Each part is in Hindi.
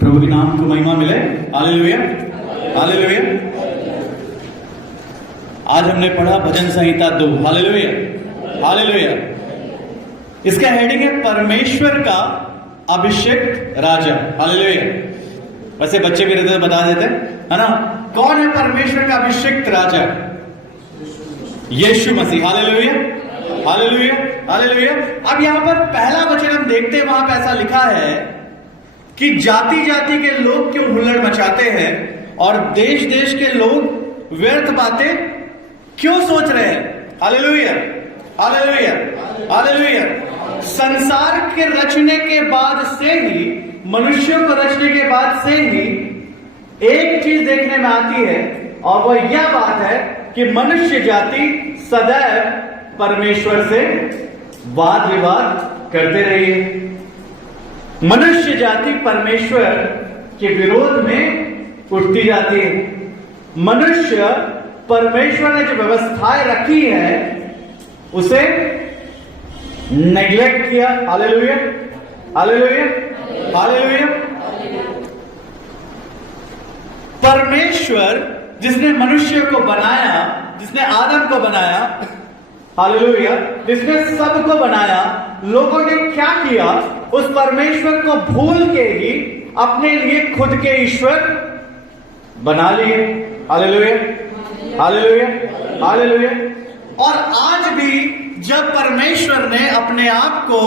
प्रभु के नाम को महिमा मिले। Hallelujah, hallelujah. आज हमने पढ़ा भजन संहिता 2। Hallelujah, hallelujah. इसका हेडिंग है परमेश्वर का अभिषेक्त राजा। हालेलुया। वैसे बच्चे भी रहते तो बता देते है ना, कौन है परमेश्वर का अभिषेक्त राजा? Yeshu Masih. Hallelujah, hallelujah, hallelujah. अब यहां पर पहला वचन हम देखते हैं, वहां पे ऐसा लिखा है कि जाति जाति के लोग क्यों हुल्लड़ मचाते हैं और देश देश के लोग व्यर्थ बातें क्यों सोच रहे हैं। Hallelujah, hallelujah, hallelujah. संसार के रचने के बाद से ही, मनुष्यों को रचने के बाद से ही एक चीज देखने में आती है, और वह यह बात है कि मनुष्य जाति सदैव परमेश्वर से वाद विवाद करते रही है। मनुष्य जाति परमेश्वर के विरोध में उठती जाती है। मनुष्य परमेश्वर ने जो व्यवस्थाएं रखी है उसे नेग्लेक्ट किया। Hallelujah, hallelujah, hallelujah. परमेश्वर जिसने मनुष्य को बनाया, जिसने आदम को बनाया, हालेलुया, जिसने सबको बनाया, लोगों ने क्या किया? उस परमेश्वर को भूल के ही अपने लिए खुद के ईश्वर बना लिए। Hallelujah, hallelujah, hallelujah. और आज भी जब परमेश्वर ने अपने आप को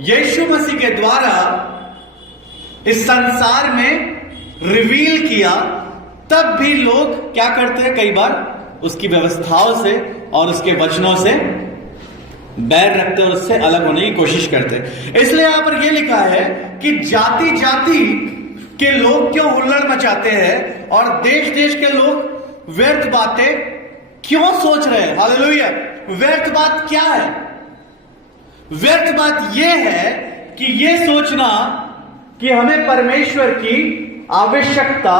यीशु मसीह के द्वारा इस संसार में रिवील किया, तब भी लोग क्या करते हैं? कई बार उसकी व्यवस्थाओं से और उसके वचनों से बैर रखते और उससे अलग होने की कोशिश करते हैं। इसलिए यहां पर यह लिखा है कि जाति जाति के लोग क्यों हुल्लड़ मचाते हैं और देश देश के लोग व्यर्थ बातें क्यों सोच रहे हैं। हालेलुया। व्यर्थ बात क्या है? व्यर्थ बात यह है कि यह सोचना कि हमें परमेश्वर की आवश्यकता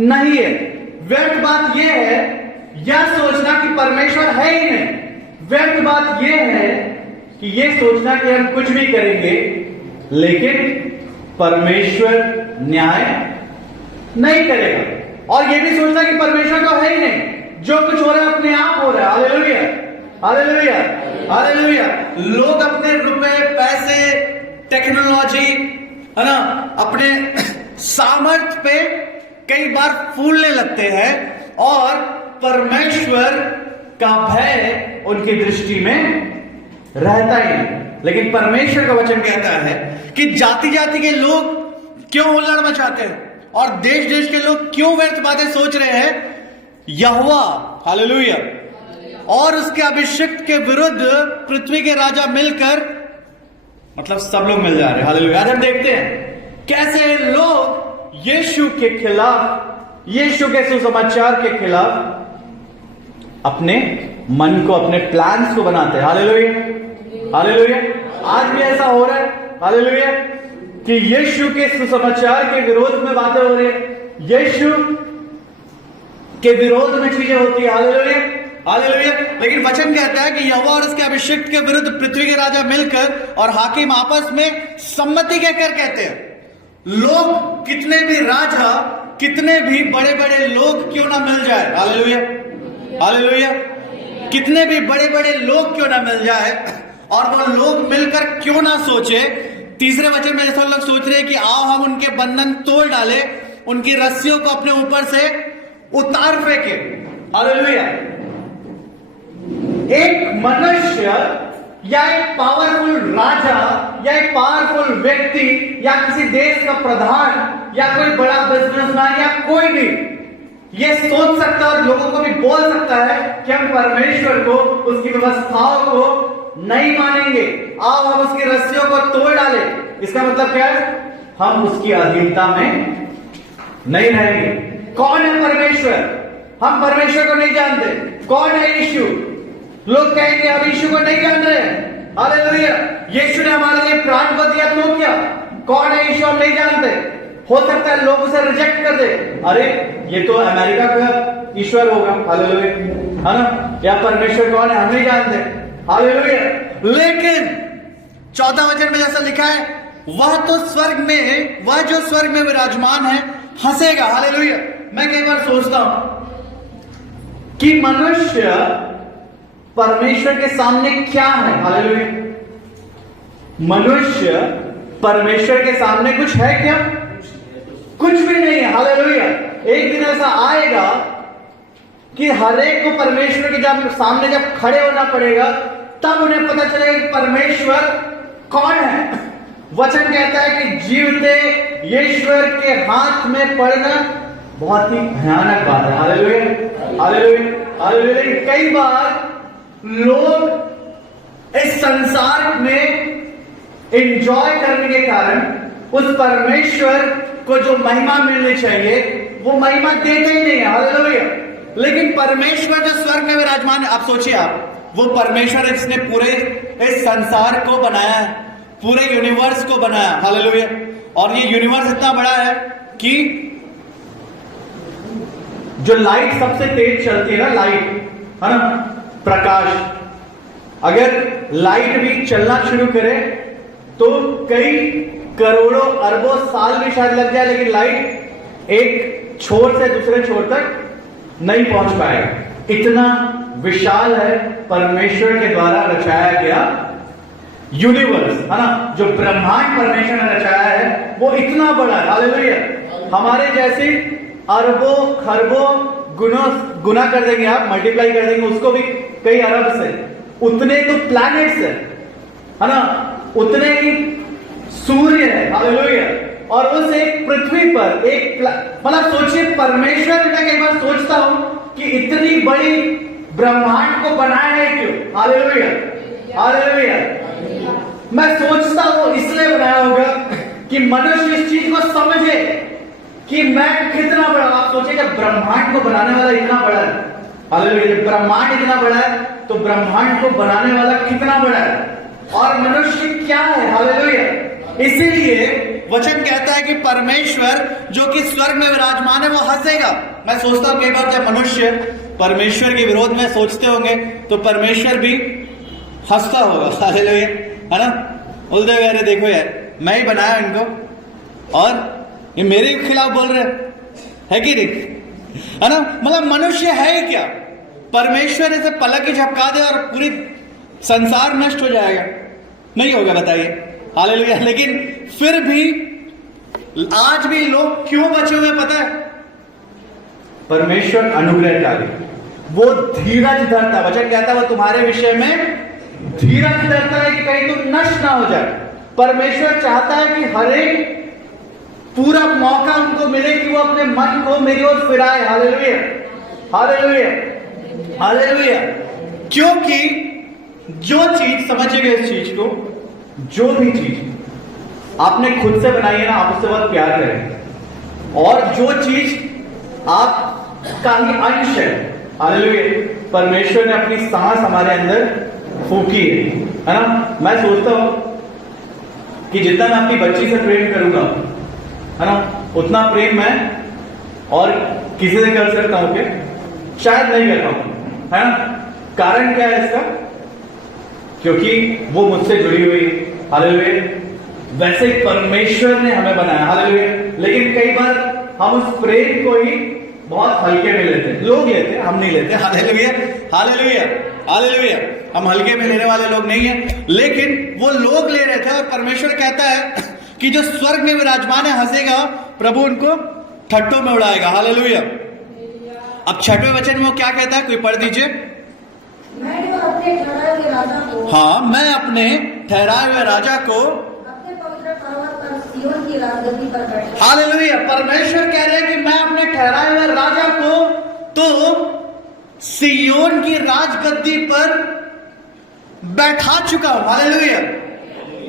नहीं है। व्यर्थ बात यह है, यह सोचना कि परमेश्वर है ही नहीं। व्यर्थ बात यह है कि यह सोचना कि हम कुछ भी करेंगे लेकिन परमेश्वर न्याय नहीं करेगा, और यह भी सोचना कि परमेश्वर तो है ही नहीं, जो कुछ हो रहा है अपने आप हो रहा है। Hallelujah, hallelujah, hallelujah. लोग अपने रुपए, पैसे, टेक्नोलॉजी, है ना, अपने सामर्थ्य पे कई बार फूलने लगते हैं और परमेश्वर का भय उनकी दृष्टि में रहता ही नहीं। लेकिन परमेश्वर का वचन कहता है कि जाति जाति के लोग क्यों हुल्लड़ मचाते हैं और देश देश के लोग क्यों व्यर्थ बातें सोच रहे हैं। यहोवा, हालेलुया, और उसके अभिषिक्त के विरुद्ध पृथ्वी के राजा मिलकर, मतलब सब लोग मिल जा रहे हैं। हालेलुया। आज हम देखते हैं कैसे लोग यीशु के खिलाफ, यीशु के सुसमाचार के खिलाफ अपने मन को, अपने प्लान्स को बनाते हैं। Hallelujah, hallelujah. आज भी ऐसा हो रहा है, हालेलुया, कि यीशु के सुसमाचार के विरोध में बातें हो रही है, यीशु के विरोध में चीजें होती है। Hallelujah, hallelujah. लेकिन वचन कहता है कि यहोवा और उसके अभिषिक्त के विरुद्ध पृथ्वी के राजा मिलकर और हाकिम आपस में सम्मति कहकर कहते हैं। लोग कितने भी राजा, कितने भी बड़े बड़े लोग क्यों ना मिल जाए, हालेलुया, हालेलुया, कितने भी बड़े बड़े लोग क्यों ना मिल जाए और वो लोग मिलकर क्यों ना सोचे, तीसरे वचन में जैसे लोग सोच रहे हैं कि आओ हम उनके बंधन तोड़ डाले, उनकी रस्सियों को अपने ऊपर से उतार फेंके। हालेलुया। एक मनुष्य या एक पावरफुल राजा या एक पावरफुल व्यक्ति या किसी देश का प्रधान या कोई बड़ा बिजनेसमैन या कोई भी ये सोच सकता है और लोगों को भी बोल सकता है कि हम परमेश्वर को, उसकी व्यवस्थाओं को नहीं मानेंगे, आओ हम उसकी रस्सियों को तोड़ डालें। इसका मतलब क्या है? हम उसकी अधीनता में नहीं रहेंगे। कौन है परमेश्वर? हम परमेश्वर को नहीं जानते। कौन है यीशु? लोग कहेंगे हम यीशु को नहीं जान रहे हैं। हालेलुया। यीशु ने हमारे लिए प्राण को दिया तो क्या? कौन है यीशु? हम नहीं जानते। हो सकता है लोग उसे रिजेक्ट कर दे, अरे ये तो अमेरिका का ईश्वर होगा। हालेलुया, है ना? या परमेश्वर कौन है? हम नहीं जानते। हालेलुया। लेकिन 14 वचन में जैसा लिखा है वह तो स्वर्ग में, वह जो स्वर्ग में विराजमान है हंसेगा। हालेलुया। मैं कई बार सोचता हूं कि मनुष्य परमेश्वर के सामने क्या है। हालेलुया। मनुष्य परमेश्वर के सामने कुछ है क्या? कुछ भी नहीं है। हालेलुया। एक दिन ऐसा आएगा कि हर एक को परमेश्वर के जब सामने जब खड़े होना पड़ेगा, तब उन्हें पता चलेगा कि परमेश्वर कौन है। वचन कहता है कि जीवते ईश्वर के हाथ में पड़ना बहुत ही भयानक बात है। Hallelujah, hallelujah, hallelujah. लेकिन कई बार लोग इस संसार में एंजॉय करने के कारण उस परमेश्वर को जो महिमा मिलनी चाहिए वो महिमा देते ही नहीं है। हालेलुया। लेकिन परमेश्वर जो स्वर्ग में विराजमान है, आप सोचिए, आप वो परमेश्वर है जिसने पूरे इस संसार को बनाया है, पूरे यूनिवर्स को बनाया। हालेलुया। और ये यूनिवर्स इतना बड़ा है कि जो लाइट सबसे तेज चलती है ना, लाइट है ना, प्रकाश, अगर लाइट भी चलना शुरू करे तो कई करोड़ों अरबों साल भी शायद लग जाए, लेकिन लाइट एक छोर से दूसरे छोर तक नहीं पहुंच पाएगा। इतना विशाल है परमेश्वर के द्वारा रचाया गया यूनिवर्स, है ना। जो ब्रह्मांड परमेश्वर ने रचाया है वो इतना बड़ा है। हालेलुया। हमारे जैसे अरबों खरबों गुना कर देंगे, आप मल्टीप्लाई कर देंगे उसको भी कई अरब से, उतने तो प्लैनेट्स है ना, उतने ही सूर्य है। हालेलुया। और उस एक पृथ्वी पर एक मतलब सोचिए, परमेश्वर, मैं कई बार सोचता हूं कि इतनी बड़ी ब्रह्मांड को बनाया है क्यों। Hallelujah, hallelujah. मैं सोचता हूं इसलिए बनाया होगा कि मनुष्य इस चीज को समझे कि मैं कितना बड़ा। आप सोचिए, जब ब्रह्मांड को बनाने वाला इतना बड़ा है, हालेलुया, जब ब्रह्मांड इतना बड़ा है तो ब्रह्मांड को बनाने वाला कितना बड़ा है, और मनुष्य क्या है। हालेलुया। इसीलिए वचन कहता है कि परमेश्वर जो कि स्वर्ग में विराजमान है वो हंसेगा। मैं सोचता हूं कई बार जब मनुष्य परमेश्वर के विरोध में सोचते होंगे तो परमेश्वर भी हंसता होगा। हालेलुया, है ना। बोलते हुए, अरे देखो यार, मैं ही बनाया इनको और ये मेरे खिलाफ बोल रहे है कि नहीं, है ना। मतलब मनुष्य है ही क्या? परमेश्वर इसे पलक ही झपका दे और पूरी संसार नष्ट हो जाएगा? नहीं होगा, बताइए। हालेलुया। लेकिन फिर भी आज भी लोग क्यों बचे हुए पता है? परमेश्वर अनुग्रहकारी, वो धीरज धरता। वचन कहता है वो तुम्हारे विषय में धीरज धरता है कि कहीं तुम नष्ट ना हो जाए। परमेश्वर चाहता है कि हर एक पूरा मौका उनको मिले कि वो अपने मन को मेरी ओर फिराए। Hallelujah, hallelujah, hallelujah. क्योंकि जो चीज, समझिएगा इस चीज को, जो भी चीज आपने खुद से बनाई है ना, आप उससे बहुत प्यार करें। और जो चीज आपका ही अंश है, हालेलुया, परमेश्वर ने अपनी सांस हमारे अंदर फूकी है ना। मैं सोचता हूं कि जितना मैं अपनी बच्ची से प्रेम करूंगा, है ना, उतना प्रेम मैं और किसी से कर सकता हूं क्या? शायद नहीं कर पाऊंगा, है ना। कारण क्या है इसका? क्योंकि वो मुझसे जुड़ी हुई। हालेलुया। वैसे परमेश्वर ने हमें बनाया। हालेलुया। लेकिन कई बार हम उस प्रेम को ही बहुत हल्के में लेते हैं। लोग लेते हैं, हम नहीं लेते। Hallelujah, hallelujah, hallelujah. हम हल्के में लेने वाले लोग नहीं हैं, लेकिन वो लोग ले रहे थे। और परमेश्वर कहता है कि जो स्वर्ग में विराजमान है हंसेगा, प्रभु उनको ठट्टों में उड़ाएगा। हालेलुया। अब छठवें वचन में वो क्या कहता है, कोई पढ़ दीजिए। हाँ, मैं अपने ठहराए हुए राजा को अपने पवित्र पर्वत पर सिय्योन की राजगद्दी पर बैठा। हालेलुया। परमेश्वर कह रहे हैं कि मैं अपने ठहराए हुए राजा को तो सिय्योन की राजगद्दी पर बैठा चुका हूं। हालेलुया।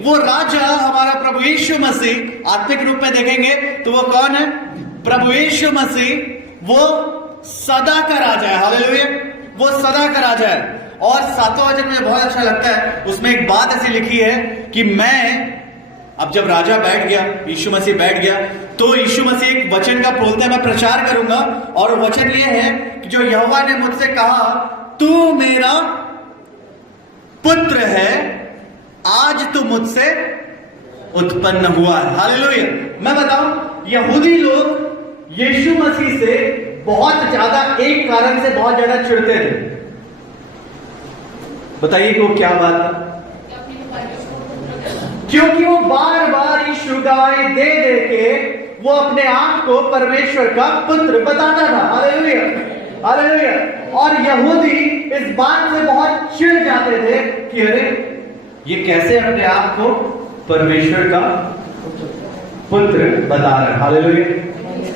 वो राजा हमारा प्रभु यीशु मसीह, आत्मिक रूप में देखेंगे तो वो कौन है? प्रभु यीशु मसीह। वो सदा का राजा है। हालेलुया। वो सदा का राजा है। और 7वां वचन मुझे बहुत अच्छा लगता है, उसमें एक बात ऐसी लिखी है कि मैं, अब जब राजा बैठ गया, यीशु मसीह बैठ गया, तो यीशु मसीह एक वचन का बोलते हैं, मैं प्रचार करूंगा। और वचन ये है कि जो यहोवा ने मुझसे कहा, तू मेरा पुत्र है, आज तू मुझसे उत्पन्न हुआ है। हालेलुया। मैं बताऊं, यहूदी लोग यीशु मसीह से बहुत ज्यादा एक कारण से बहुत ज्यादा चिढ़ते थे। बताइए कि वो क्या बात है? क्योंकि वो बार बार यीशु गवाही दे दे के वो अपने आप को परमेश्वर का पुत्र बताता था। Hallelujah, hallelujah. और यहूदी इस बात से बहुत चिढ़ जाते थे कि अरे ये कैसे अपने आप को परमेश्वर का पुत्र बता रहा है। Hallelujah,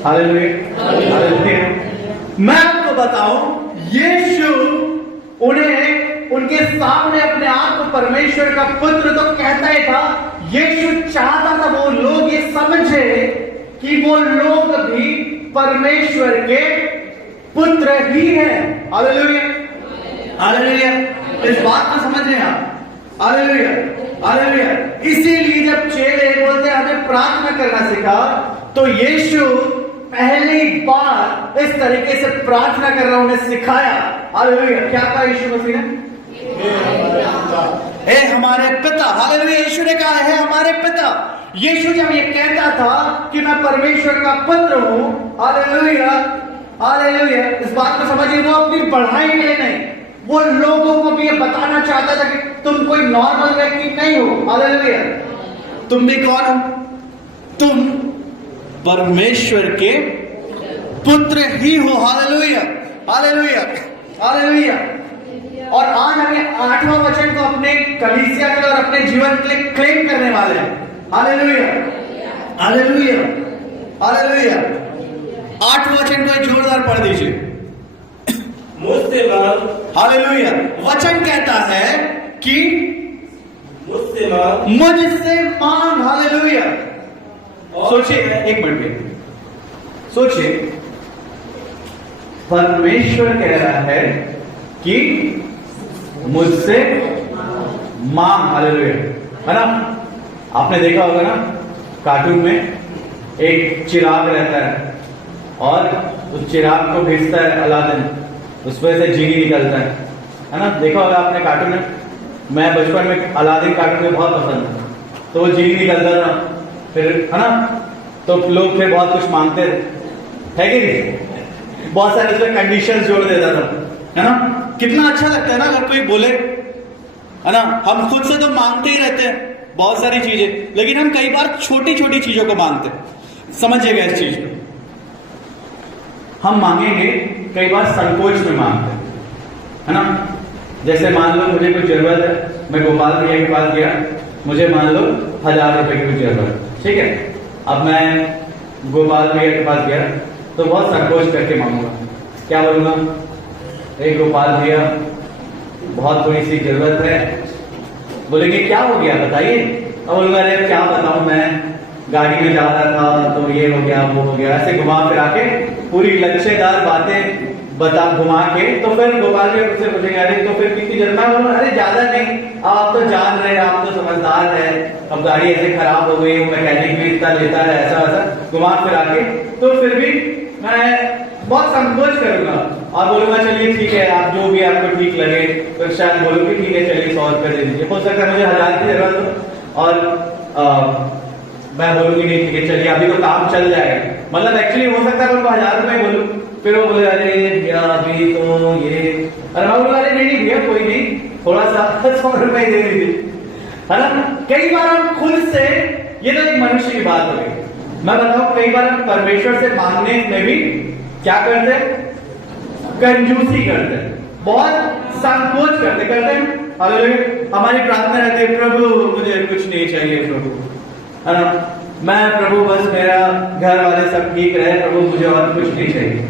hallelujah, hallelujah. मैं आपको बताऊं, यीशु उन्हें उनके सामने अपने आप को परमेश्वर का पुत्र तो कहता ही था। यीशु चाहता था वो लोग ये समझे कि वो लोग भी परमेश्वर के पुत्र ही हैं। Hallelujah, hallelujah. इस बात को समझ रहे हैं आप? Hallelujah, hallelujah. इसीलिए जब चेले बोलते हमें प्रार्थना करना सिखा, तो यीशु पहली बार इस तरीके से प्रार्थना करना उन्हें सिखाया। हालेलुया। क्या कहा यीशु मसीह ने? हे हमारे पिता। हालेलुया। यीशु ने कहा है हमारे पिता। यीशु जब ये कहता था कि मैं परमेश्वर का पुत्र हूं, हालेलुया, हालेलुया, इस बात को समझिए, वो अपनी बढ़ाई के लिए नहीं, वो लोगों को भी ये बताना चाहता था कि तुम कोई नॉर्मल व्यक्ति नहीं हो। हालेलुया। तुम भी कौन हो? तुम परमेश्वर के पुत्र ही हो। Hallelujah, hallelujah, hallelujah. और आज हमें 8वां वचन को अपने कलीसिया के लिए और अपने जीवन के लिए क्लेम करने वाले हैं। Hallelujah, hallelujah, hallelujah. 8वां वचन को जोरदार पढ़ दीजिए। मुझसे मांग। हालेलुया। वचन कहता है कि मुझसे मांग। मुझसे मांग। हालेलुया। सोचिए, एक मिनट सोचिए, परमेश्वर कह रहा है कि मुझसे मांग। हालेलुया, है ना? आपने देखा होगा ना, कार्टून में एक चिराग रहता है और उस चिराग को भेजता है अलादीन, उसमें से जीनी निकलता है ना? देखा होगा आपने कार्टून में। मैं बचपन में अलादीन कार्टून में बहुत पसंद था, तो वो जीनी निकलता था फिर, है ना? तो लोग फिर बहुत कुछ मांगते थे, है कि नहीं? बहुत सारे उसमें कंडीशंस जोड़ देता था, है ना? कितना अच्छा लगता है ना अगर कोई बोले, है ना? हम खुद से तो मांगते ही रहते हैं बहुत सारी चीजें, लेकिन हम कई बार छोटी छोटी चीजों को मांगते हैं। समझिएगा इस चीज को, हम मांगेंगे कई बार संकोच में मांगते हैं, है ना? जैसे मान लो मुझे कुछ जरूरत है, मैं गोपाल भैया के पास गया, मुझे मान लो 1000 रुपए की जरूरत है, ठीक है? अब मैं गोपाल भैया के पास गया तो बहुत संकोच करके मांगूंगा। क्या बोलूंगा? गोपाल भैया बहुत थोड़ी सी जरूरत है। बोलेंगे क्या हो गया बताइए। अब बोलूंगा अरे क्या बताऊं, मैं गाड़ी में जा रहा था तो ये हो गया वो हो गया, ऐसे घुमा फिरा के पूरी लच्छेदार बातें बता घुमा के, तो फिर गोपाल जी मुझसे पूछेंगे अरे तो फिर कितनी जरूरत है? बोलूंगा अरे ज्यादा नहीं, आप तो जान रहे हैं, आप तो समझदार है, अब गाड़ी ऐसे खराब हो गई, मैकेनिक भी इतना लेता है, ऐसा वैसा घुमा फिरा के, तो फिर भी मैं बहुत संकोच करूंगा और बोलूंगा चलिए ठीक है, आप जो भी आपको ठीक लगे, तो शायद बोलूंगी ठीक है चलिए 100 रुपए दे दीजिए। हो सकता है मुझे 1000 की जरूरत हो और मैं बोलूंगी नहीं ठीक है चलिए अभी तो काम चल जाएगा, मतलब एक्चुअली हो सकता है उनको 1000 रुपए बोलूं, फिर वो बोले अरे भैया अभी तो ये, अरे मैं बोलूंगा अरे नहीं भैया कोई नहीं, थोड़ा सा 100 रुपए दे दीजिए, है ना? कई बार हम खुद से, ये तो एक मनुष्य की बात हो गई, मैं बताऊं कई बार हम परमेश्वर से मांगने में भी क्या करते हैं? कंजूसी करते हैं, बहुत संकोच करते हैं। हालेलुया। हमारी प्रार्थना रहती है प्रभु मुझे कुछ नहीं चाहिए प्रभु, है ना? मैं प्रभु बस मेरा घर वाले सब ठीक रहे, प्रभु मुझे और कुछ नहीं चाहिए।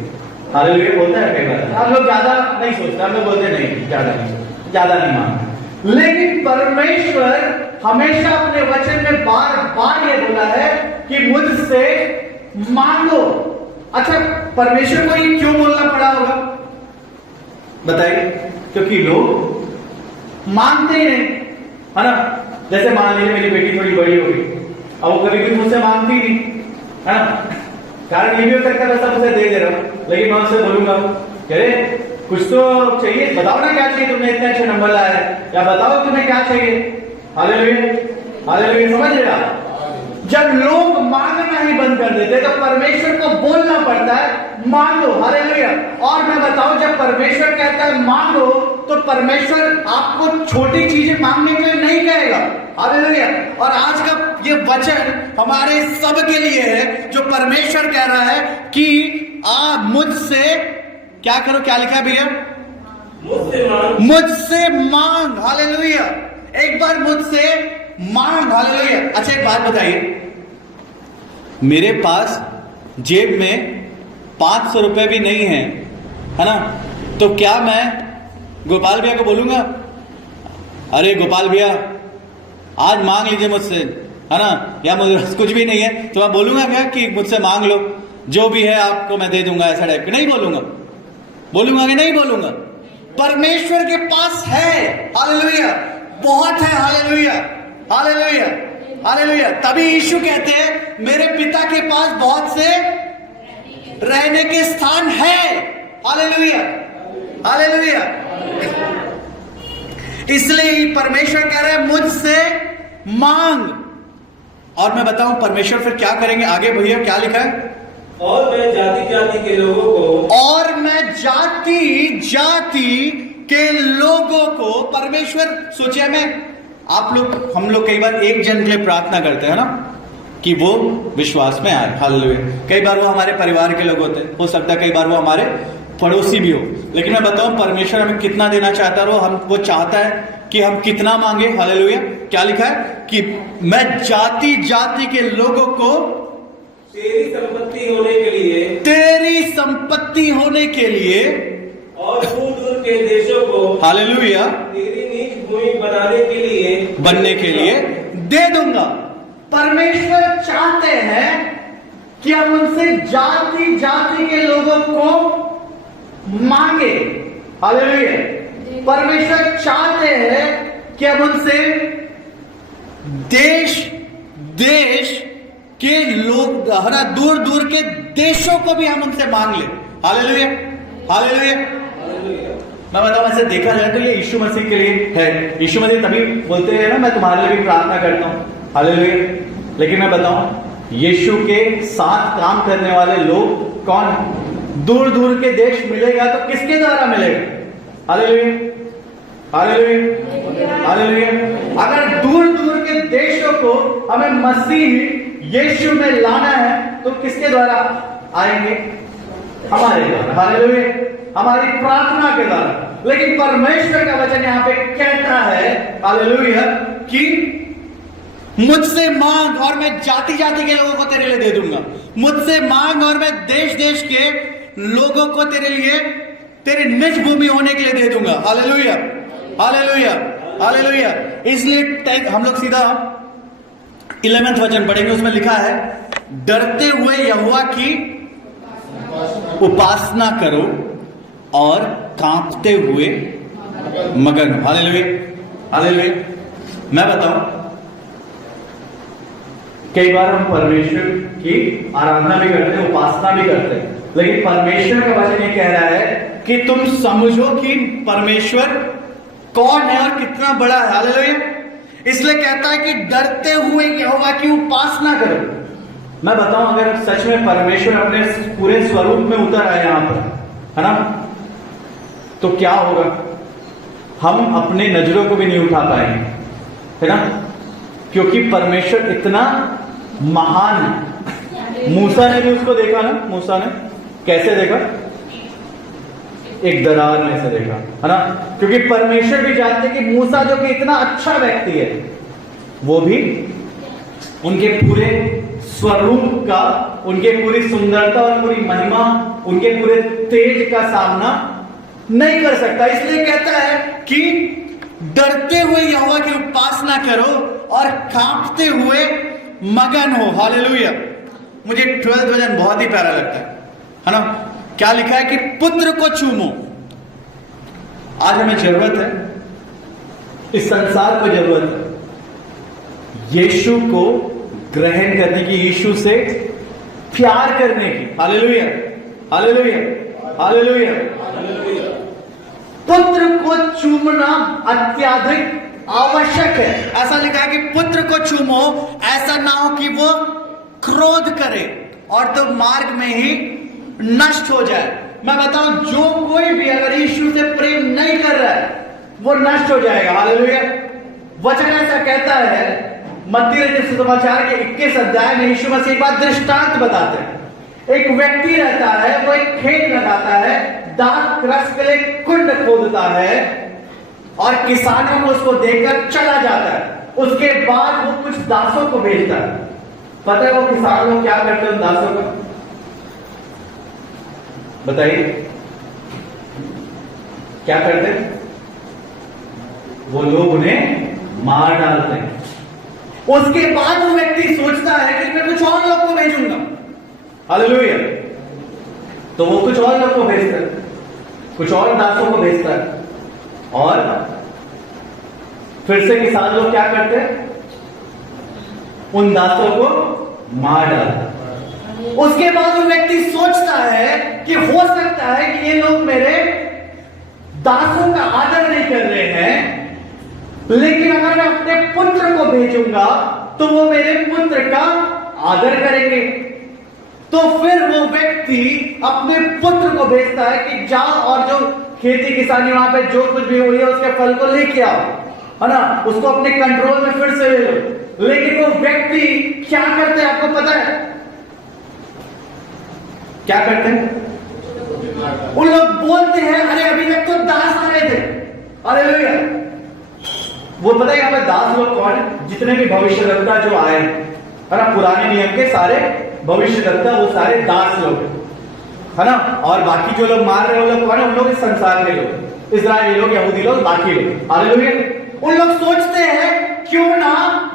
हालेलुया। होता है कई बार, हम लोग ज्यादा नहीं सोचते, हम लोग बोलते नहीं ज्यादा नहीं, ज्यादा नहीं मांगते, लेकिन परमेश्वर हमेशा अपने वचन में बार बार ये बोला है कि मुझसे मांगो। अच्छा, परमेश्वर को ये क्यों बोलना पड़ा होगा बताइए? क्योंकि लोग मांगते ही नहीं, है ना? जैसे मान लीजिए मेरी बेटी थोड़ी बड़ी हो गई, अब वो कभी भी मुझसे मांगती नहीं, है ना? कारण ये भी हो सकता है मैं सब उसे दे रहा हूं, लेकिन मैं उससे बोलूंगा अरे कुछ तो चाहिए, बताओ ना क्या चाहिए, तुमने इतने अच्छे नंबर लाए हैं, या बताओ तुम्हें क्या चाहिए। Hallelujah, hallelujah. समझ रहे आप? जब लोग मांगना ही बंद कर देते तो परमेश्वर को बोलना पड़ता है मांगो, हालेलुया। और मैं बताऊं, जब परमेश्वर कहता है मांगो, तो परमेश्वर आपको छोटी चीजें मांगने के लिए नहीं कहेगा, हालेलुया। और आज का ये वचन हमारे सब के लिए है, जो परमेश्वर कह रहा है कि आप मुझसे क्या करो, क्या लिखा है भैया? मुझसे मांग, हालेलुया। एक बार मुझसे मांग, हालेलुया। अच्छा एक बात बताइए, मेरे पास जेब में 500 रुपए भी नहीं है ना, तो क्या मैं गोपाल भैया को बोलूंगा, अरे गोपाल भैया आज मांग लीजिए मुझसे, है ना, या मुझे कुछ भी नहीं है, तो मैं बोलूंगा क्या कि मुझसे मांग लो, जो भी है आपको मैं दे दूंगा, ऐसा टाइप? नहीं बोलूंगा। बोलूंगा कि नहीं बोलूंगा? परमेश्वर के पास है, हालेलुया, बहुत है, हालेलुया, हालेलुया, हालेलुया। तभी यीशु कहते हैं मेरे पिता के पास बहुत से रहने के स्थान है, हालेलुया, हालेलुया। इसलिए परमेश्वर कह रहा है मुझसे मांग। और मैं बताऊं परमेश्वर फिर क्या करेंगे आगे भैया, क्या लिखा है? और मैं जाति जाति के लोगों को, और मैं जाति जाति के लोगों को, परमेश्वर सोचिए, मैं आप लोग हम लोग कई बार एक जन के लिए प्रार्थना करते हैं ना कि वो विश्वास में आए, हालेलुया। कई बार वो हमारे परिवार के लोग होते हैं, हो सकता है कई बार वो हमारे पड़ोसी भी हो, लेकिन मैं बताऊं परमेश्वर हमें कितना देना चाहता है, वो चाहता है कि हम कितना मांगे, हालेलुया। क्या लिखा है कि मैं जाति जाति के लोगों को तेरी संपत्ति होने के लिए, तेरी संपत्ति होने के लिए, और दूर दूर के देशों को, हालेलुया, तेरी निज भूमि बनने के लिए दे दूंगा। परमेश्वर चाहते हैं कि हम उनसे जाति जाति के लोगों को मांगे, हालेलुया। परमेश्वर चाहते हैं कि हम उनसे देश देश के लोग, हरा दूर दूर के देशों को भी हम उनसे मांग ले, हालेलुया, हालेलुया। मैं बताऊं, ऐसे देखा जाए तो ये यीशु मसीह के लिए है। यीशु मसीह तभी बोलते हैं ना मैं तुम्हारे लिए भी प्रार्थना करता हूं, हालेलुया। लेकिन मैं बताऊं यीशु के साथ काम करने वाले लोग कौन? दूर दूर के देश मिलेगा तो किसके द्वारा मिलेगा? Hallelujah, hallelujah, hallelujah. अगर दूर दूर के देशों को हमें मसीह यीशु में लाना है तो किसके द्वारा आएंगे? हमारे द्वारा, हालेलुया, हमारी प्रार्थना के द्वारा। लेकिन परमेश्वर का वचन यहां पे कहता है, हालेलुया, कि मुझसे मांग और मैं जाति जाति के लोगों को तेरे लिए दे दूंगा। मुझसे मांग और मैं देश देश के लोगों को तेरे लिए, तेरे निज भूमि होने के लिए दे दूंगा, हालेलुया, हालेलुया, हालेलुया। इसलिए हम लोग सीधा 11वें वचन पढ़ेंगे, उसमें लिखा है डरते हुए यहोवा की उपासना करो और कांपते हुए मगन, हालेलुया, हालेलुया। मैं बताऊं कई बार हम परमेश्वर की आराधना भी करते हैं, उपासना भी करते हैं, लेकिन परमेश्वर का वचन ये कह रहा है कि तुम समझो कि परमेश्वर कौन है और कितना बड़ा है, हालेलुया। इसलिए कहता है कि डरते हुए यहोवा की उपासना करो। मैं बताऊं अगर सच में परमेश्वर अपने पूरे स्वरूप में उतर आए यहां पर, है ना, तो क्या होगा? हम अपने नजरों को भी नहीं उठा पाएंगे, है ना, क्योंकि परमेश्वर इतना महान है। मूसा ने भी उसको देखा ना, मूसा ने कैसे देखा? एक दरार में से देखा, है ना, क्योंकि परमेश्वर भी जानते कि मूसा जो कि इतना अच्छा व्यक्ति है, वो भी उनके पूरे स्वरूप का, उनके पूरी सुंदरता और पूरी महिमा, उनके पूरे तेज का सामना नहीं कर सकता। इसलिए कहता है कि डरते हुए यहोवा की उपासना करो और कांपते हुए मगन हो, हालेलुया। मुझे 12वें वचन बहुत ही प्यारा लगता है ना। क्या लिखा है कि पुत्र को चूमो। आज हमें जरूरत है, इस संसार को जरूरत है यीशु को ग्रहण करने की, यीशु से प्यार करने की, हालेलुया, हालेलुया, हालेलुया। पुत्र को चूमना अत्यधिक आवश्यक है। ऐसा लिखा है कि पुत्र को चूमो, ऐसा ना हो कि वो क्रोध करे और तो मार्ग में ही नष्ट हो जाए। मैं बताऊं, जो कोई भी अगर यीशु से प्रेम नहीं कर रहा है वो नष्ट हो जाएगा। हालेलुया। वचन ऐसा कहता है, मत्ती रचित सुसमाचार के 21 अध्याय में यीशु मसीह एक बात दृष्टांत बताते हैं। एक व्यक्ति रहता है, वो एक खेत लगाता है, दाख रस के लिए कुंड खोदता है और किसानों को उसको देकर चला जाता है। उसके बाद वो कुछ दासों को भेजता है। पता है वो किसान लोग क्या करते हैं उन दासों को? बताइए क्या करते हैं? वो लोग उन्हें मार डालते हैं। उसके बाद वो व्यक्ति सोचता है कि मैं कुछ और लोग को भेजूंगा। हालेलुया। तो वो कुछ और लोग को भेजता है, कुछ और दासों को भेजता है और फिर से किसान लोग क्या करते हैं? उन दासों को मार डालता है। उसके बाद वो व्यक्ति सोचता है कि हो सकता है कि ये लोग मेरे दासों का आदर नहीं कर रहे हैं, लेकिन अगर मैं अपने पुत्र को भेजूंगा तो वो मेरे पुत्र का आदर करेंगे। तो फिर वो व्यक्ति अपने पुत्र को भेजता है कि जाओ और जो खेती किसानी वहां पे जो कुछ भी हुई है उसके फल को लेके आओ, है ना, उसको अपने कंट्रोल में फिर से ले लो। लेकिन वो व्यक्ति क्या करते हैं आपको पता है? क्या करते हैं? उन लोग बोलते हैं, अरे अभी तक तो दास आ रहे थे। हालेलुया। वो पता है यहाँ पे दास लोग कौन है? जितने भी भविष्यद्वक्ता जो आए हैं, है ना, पुराने नियम के सारे भविष्यद्वक्ता, वो सारे दास लोग है ना। और बाकी जो लोग मार रहे हैं वो लोग कौन है? उन लोग इस संसार के लोग, इजरायली लोग, यहूदी लोग, बाकी लोग। हालेलुया। उन लोग सोचते हैं क्यों ना,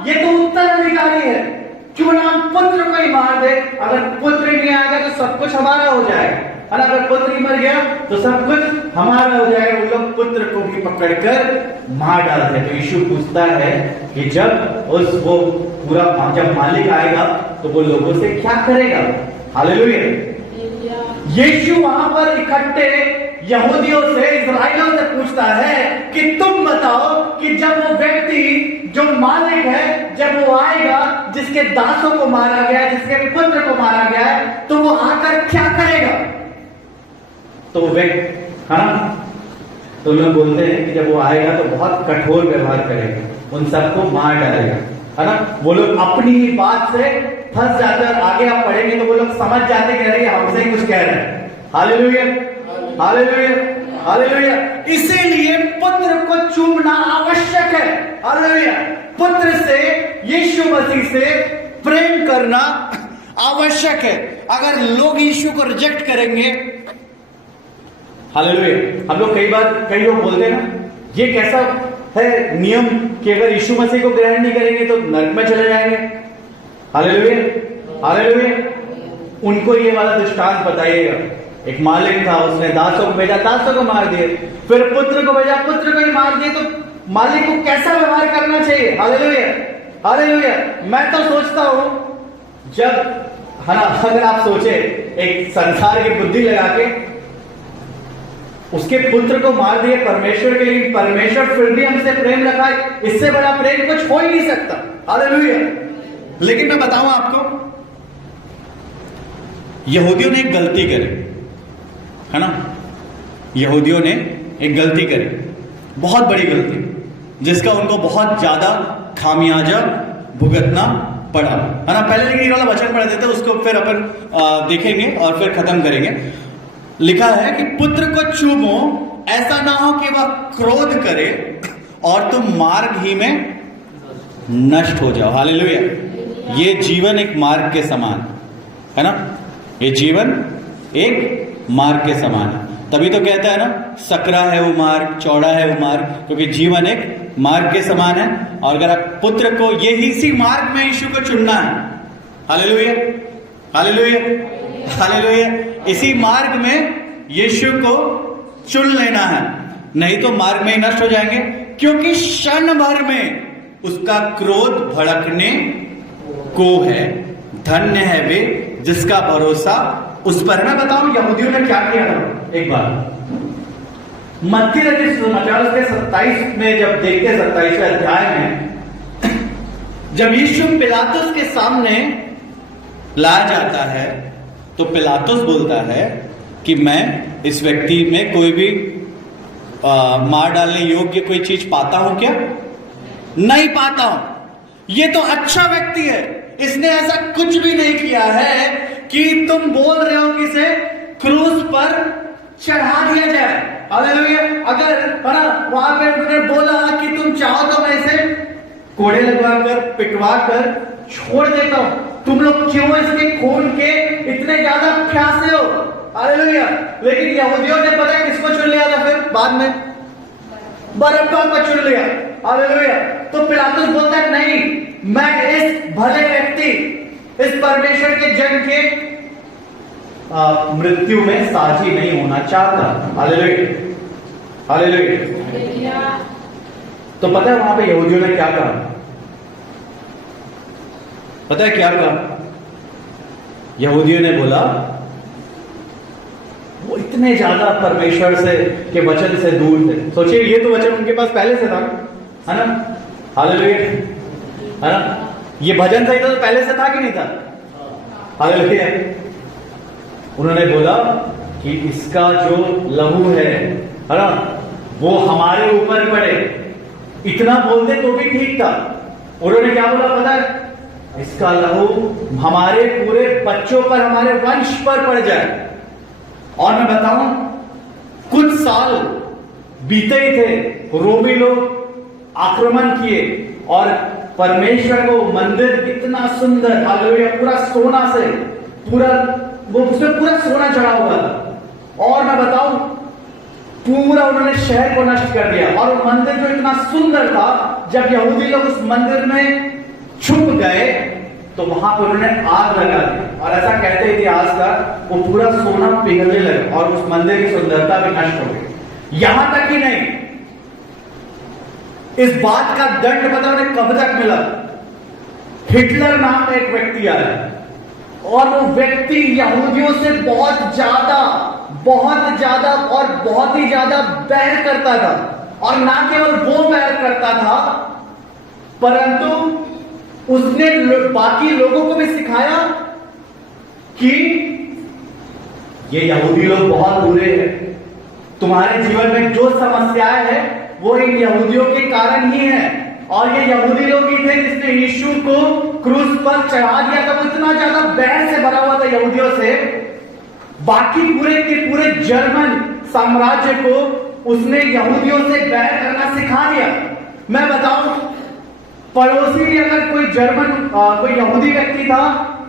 ये तो उत्तराधिकारी है, क्यों ना हम पुत्र को ही मार दे। अगर पुत्र नहीं आएगा तो सब कुछ हमारा हो जाएगा, और अगर पुत्र ही मर गया तो सब कुछ हमारा हो जाएगा। उन लोग पुत्र को भी पकड़कर मार डालते हैं। तो यीशु पूछता है कि जब वो पूरा जब मालिक आएगा तो वो लोगों से क्या करेगा? हालेलुया। यीशु वहां पर इकट्ठे यहूदियों से, इस्राएलियों से पूछता है कि तुम बताओ कि जब वो व्यक्ति जो मालिक है, जब वो आएगा, जिसके दासों को मारा गया है, जिसके पुत्र को मारा गया है, तो वो आकर क्या करेगा? तो वो व्यक्ति, है ना, तो लोग बोलते हैं कि जब वो आएगा तो बहुत कठोर व्यवहार करेगा, उन सबको मार डालेगा, है ना। वो लोग अपनी ही बात से फंस जाते हैं। आगे आप पढ़ेंगे तो वो लोग समझ जाते कह रहे हैं हमसे ही कुछ कह रहे हैं। Hallelujah, hallelujah, hallelujah. इसीलिए पुत्र को चूमना आवश्यक है। हालेलुया। पुत्र से, यीशु मसीह से प्रेम करना आवश्यक है। अगर लोग यीशु को रिजेक्ट करेंगे, हालेलुया, हम लोग कई लोग बोलते हैं ना, ये कैसा है नियम कि अगर यीशु मसीह को ग्रहण नहीं करेंगे तो नरक में चले जाएंगे। Hallelujah, hallelujah. उनको ये वाला दृष्टांत बताइएगा। एक मालिक था, उसने दासों को भेजा, दासों को मार दिए, फिर पुत्र को भेजा, पुत्र को ही मार दिए। तो मालिक को कैसा व्यवहार करना चाहिए? Hallelujah, hallelujah. मैं तो सोचता हूं, जब, है ना, अगर आप सोचे एक संसार की बुद्धि लगा के उसके पुत्र को मार दिए परमेश्वर के लिए, परमेश्वर फिर भी हमसे प्रेम रखा है, इससे बड़ा प्रेम कुछ हो ही नहीं सकता। हालेलुया। लेकिन मैं बताऊं आपको, यहूदियों ने एक गलती करी, है ना, यहूदियों ने एक गलती करी, बहुत बड़ी गलती, जिसका उनको बहुत ज्यादा खामियाजा भुगतना पड़ा, है ना। पहले लेकिन ये वाला वचन पढ़ देते, उसको फिर अपन देखेंगे और फिर खत्म करेंगे। लिखा है कि पुत्र को चूमो, ऐसा ना हो कि वह क्रोध करे और तुम मार्ग ही में नष्ट हो जाओ। हालेलुया। ये जीवन एक मार्ग के समान है ना, ये जीवन एक मार्ग के समान है। तभी तो कहता है ना, सकरा है वो मार्ग, चौड़ा है वो मार्ग, क्योंकि जीवन एक मार्ग के समान है। और अगर आप पुत्र को यही इसी मार्ग में यीशु को चुनना है, हालेलुया, हालेलुया, हालेलुया, इसी मार्ग में यीशु को चुन लेना है, नहीं तो मार्ग में ही नष्ट हो जाएंगे। क्योंकि क्षण भर में उसका क्रोध भड़कने को है, धन्य है वे जिसका भरोसा उस पर है ना। बताओ यहूदियों ने क्या किया था? एक बार मत्ती रचित सुसमाचार उसके 27 में जब देखते 27वें अध्याय में, जब यीशु पिलातुस के सामने लाया जाता है तो पिलातुस बोलता है कि मैं इस व्यक्ति में कोई भी मार डालने योग्य कोई चीज पाता हूं क्या? नहीं पाता हूं। ये तो अच्छा व्यक्ति है, इसने ऐसा कुछ भी नहीं किया है कि तुम बोल रहे हो कि इसे क्रूस पर चढ़ा दिया जाए। हालेलुया। अगर वहां पे उन्होंने बोला कि तुम चाहो तो मैं इसे कोड़े लगवाकर पिटवाकर छोड़ देता हूं, तुम लोग क्यों इसके खून के इतने ज्यादा प्यासे हो? हालेलुया। लेकिन यहूदियों ने पता है किसको चुन लिया था? फिर बाद में बरअब्बा को चुन लिया। हालेलुया। तो पिलातुस बोलता है नहीं, मैं इस भले व्यक्ति, इस परमेश्वर के जन के मृत्यु में साझी नहीं होना चाहता। हालेलुया। हालेलुया। तो पता है वहां पे यहूदियों ने क्या कहा? पता है क्या कहा? यहूदियों ने बोला, वो इतने ज्यादा परमेश्वर से के वचन से दूर थे। सोचिए, ये तो वचन उनके पास पहले से था, है ना? हालेलुया, है ना? ये भजन संहिता तो पहले से था कि नहीं था? हालेलुया। उन्होंने बोला कि इसका जो लहू है ना, वो हमारे ऊपर पड़े। इतना बोलते तो भी ठीक था। उन्होंने क्या बोला पता है? इसका लहू हमारे पूरे बच्चों पर, हमारे वंश पर पड़ जाए। और मैं बताऊं, कुछ साल बीते ही थे, रोमी लोग आक्रमण किए और परमेश्वर को मंदिर इतना सुंदर, हालेलुया, पूरा सोना से, पूरा वो उसमें पूरा सोना चढ़ा हुआ था। और मैं बताऊं, पूरा उन्होंने शहर को नष्ट कर दिया। और वो मंदिर जो इतना सुंदर था, जब यहूदी लोग उस मंदिर में छुप गए तो वहां पर उन्होंने आग लगा दी। और ऐसा कहते इतिहास का, वो पूरा सोना पिघलने लगा और उस मंदिर की सुंदरता भी नष्ट हो गई। यहां तक ही नहीं, इस बात का दंड पता उन्हें कब तक मिला? हिटलर नाम का एक व्यक्ति आया और वो व्यक्ति यहूदियों से बहुत ज्यादा और बहुत ही ज्यादा बैर करता था। और ना केवल वो बैर करता था, परंतु उसने बाकी लोगों को भी सिखाया कि ये यहूदी लोग बहुत बुरे हैं, तुम्हारे जीवन में जो समस्याएं हैं वो इन यहूदियों के कारण ही है। और ये यहूदी लोग ही थे जिसने यीशु को क्रूस पर चढ़ा दिया था। वो इतना ज्यादा बैर से भरा हुआ था यहूदियों से, बाकी पूरे के पूरे जर्मन साम्राज्य को उसने यहूदियों से बैर करना सिखा दिया। मैं बताऊं, पड़ोसी भी अगर कोई जर्मन कोई यहूदी व्यक्ति था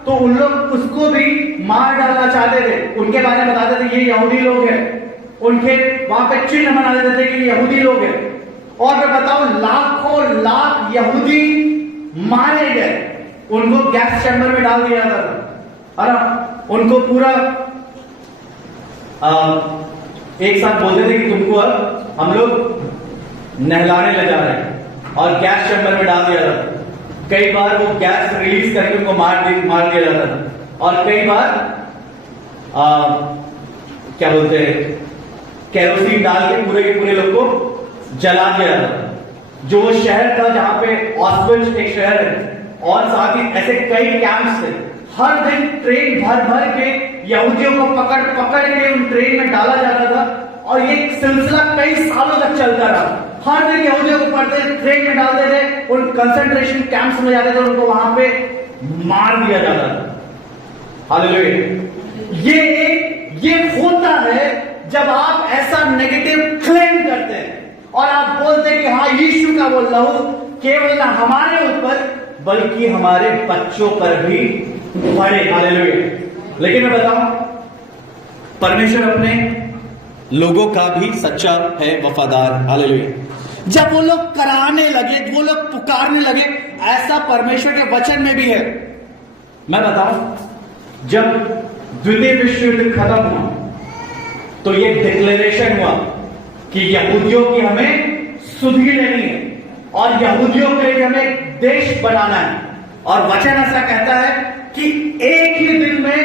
तो उन लोग उसको भी मार डालना चाहते थे। उनके बारे में बताते थे ये यहूदी लोग हैं, उनके वहां पे चिन्ह बना देते थे कि ये यहूदी लोग हैं। और मैं बताऊं, लाखों लाख यहूदी मारे गए, उनको गैस चैम्बर में डाल दिया था, है ना? उनको पूरा एक साथ बोलते थे कि तुमको अब हम लोग नहलाने ले जा रहे हैं और गैस चैम्बर में डाल दिया जाता। कई बार वो गैस रिलीज करके उनको मार दिया जाता था। और कई बार क्या बोलते हैं, केरोसिन डाल के पूरे के पूरे लोग को जला दिया जाता था। जो वो शहर था जहां पे ऑस्विट्ज एक शहर है, और साथ ही ऐसे कई कैंप्स थे। हर दिन ट्रेन भर भर के यहूदियों को पकड़ पकड़ के उन ट्रेन में डाला जाता था। और ये सिलसिला कई सालों तक चलता रहा। हर दिन यहूदियों को पकड़ते ट्रेन में डालते थे, उन कंसंट्रेशन कैंप्स में जाते थे, उनको वहां पे मार दिया जाता था। हालेलुया। ये होता है जब आप ऐसा नेगेटिव क्लेम करते हैं और आप बोलते हैं कि हाँ, यीशु का वो लहू केवल ना हमारे ऊपर बल्कि हमारे बच्चों पर भी पड़े। हालेलुया। लेकिन मैं बताऊं, परमेश्वर अपने लोगों का भी सच्चा है, वफादार। हालेलुया। जब वो लोग कराने लगे, वो लोग पुकारने लगे, ऐसा परमेश्वर के वचन में भी है। मैं बताऊं, जब द्वितीय विश्व युद्ध खत्म हुआ तो ये डिक्लेरेशन हुआ कि यहूदियों की हमें सुधि लेनी है और यहूदियों के लिए हमें देश बनाना है। और वचन ऐसा कहता है कि एक ही दिन में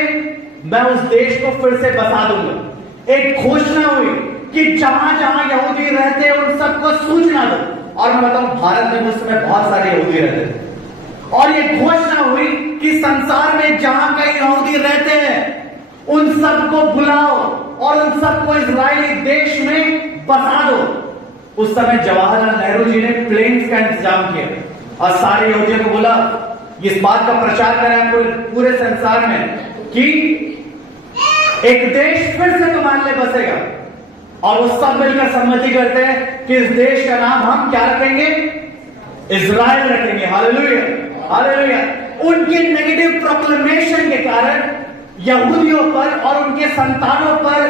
मैं उस देश को फिर से बसा दूंगा। एक घोषणा हुई कि जहां जहां यहूदी रहते हैं उन सबको सूचना दो। और मैं बताऊं, भारत में उस समय बहुत सारे यहूदी रहते थे, और ये घोषणा हुई कि संसार में जहां कई यहूदी रहते हैं उन सबको बुलाओ और उन सबको इजरायली देश में बसा दो। उस समय जवाहरलाल नेहरू जी ने प्लेन्स का इंतजाम किया और सारे यहूदियों को बोला, इस बात का प्रचार करें पूरे संसार में कि एक देश फिर से तुम्हारे लिए बसेगा। और वो सब मिलकर सम्मति करते हैं कि इस देश का नाम हम क्या रखेंगे? इजराइल रखेंगे। Hallelujah, hallelujah. उनके नेगेटिव प्रोक्लेमेशन के कारण यहूदियों पर और उनके संतानों पर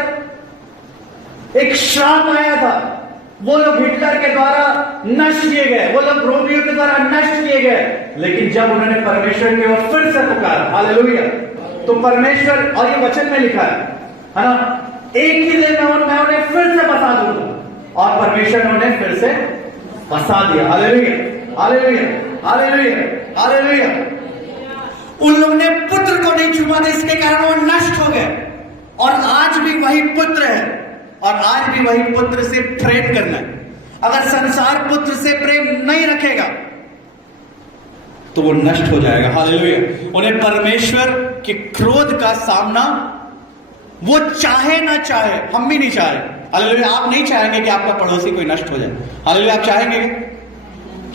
एक श्राप आया था। वो लोग हिटलर के द्वारा नष्ट किए गए, वो लोग रोमियो के द्वारा नष्ट किए गए। लेकिन जब उन्होंने परमेश्वर की ओर फिर से पुकारा, हालेलुया, तो परमेश्वर, और ये वचन में लिखा है ना, एक ही दिन में मैं उन्हें फिर से बसा दूंगा। और परमेश्वर ने उन्हें फिर से बसा दिया। Hallelujah, hallelujah, hallelujah, hallelujah. उन लोगों ने पुत्र को नहीं चुमा था, इसके कारण वो नष्ट हो गए। और आज भी वही पुत्र है, और आज भी वही पुत्र से प्रेम करना है। अगर संसार पुत्र से प्रेम नहीं रखेगा तो वो नष्ट हो जाएगा। हालेलुया। उन्हें परमेश्वर के क्रोध का सामना, वो चाहे ना चाहे, हम भी नहीं चाहे। हालेलुया। आप नहीं चाहेंगे कि आपका पड़ोसी कोई नष्ट हो जाए। हालेलुया। आप चाहेंगे?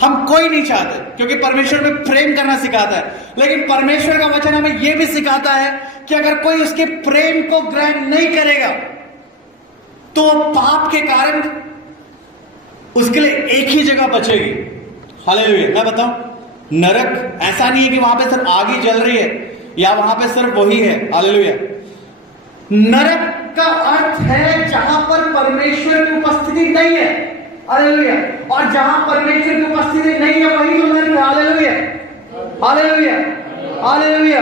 हम कोई नहीं चाहते, क्योंकि परमेश्वर में प्रेम करना सिखाता है। लेकिन परमेश्वर का वचन हमें यह भी सिखाता है कि अगर कोई उसके प्रेम को ग्रहण नहीं करेगा तो पाप के कारण उसके लिए एक ही जगह बचेगी। हालेलुया। मैं बताऊं, नरक ऐसा नहीं है कि वहां पे सिर्फ आग ही जल रही है या वहां पे सिर्फ वही है। हालेलुया। नरक का अर्थ है जहां पर परमेश्वर की उपस्थिति नहीं है। हालेलुया। और जहां परमेश्वर की उपस्थिति नहीं है वही तो नरक है। Hallelujah, hallelujah, hallelujah.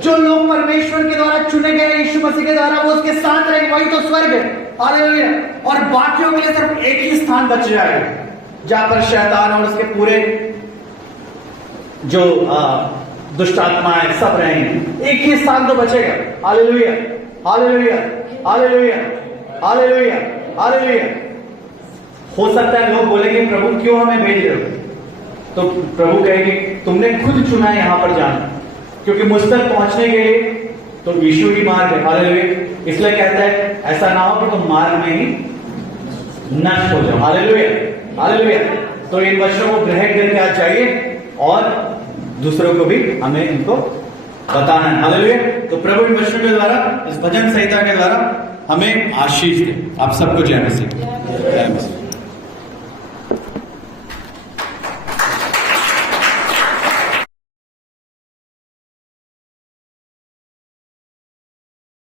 जो लोग परमेश्वर के द्वारा चुने गए, यीशु मसीह के द्वारा, वो उसके साथ रहे, वही तो स्वर्ग है। हालेलुया। और बाकियों के लिए सिर्फ एक ही स्थान बच जाएगा जहां पर शैतान और उसके पूरे जो दुष्ट आत्माएं सब रहेंगे। एक ही स्थान तो बचेगा। Hallelujah, hallelujah, hallelujah, hallelujah, hallelujah. हो सकता है लोग बोलेंगे, प्रभु क्यों हमें भेज रहे हो? तो प्रभु कहेंगे, तुमने खुद चुना है यहां पर जाना, क्योंकि मुझ तक पहुंचने के लिए तो यीशु ही मार्ग है। हालेलुया। इसलिए कहता है ऐसा ना हो कि तुम मार्ग में ही नष्ट हो जाओ। Hallelujah, hallelujah. तो इन वचनों को ग्रहण करके आज जाइए और दूसरों को भी हमें इनको बताना है। हालेलुया। तो प्रभु इन वचनों के द्वारा, इस भजन संहिता के द्वारा हमें आशीष दे। आप सबको जय मसीह। जय मसीह।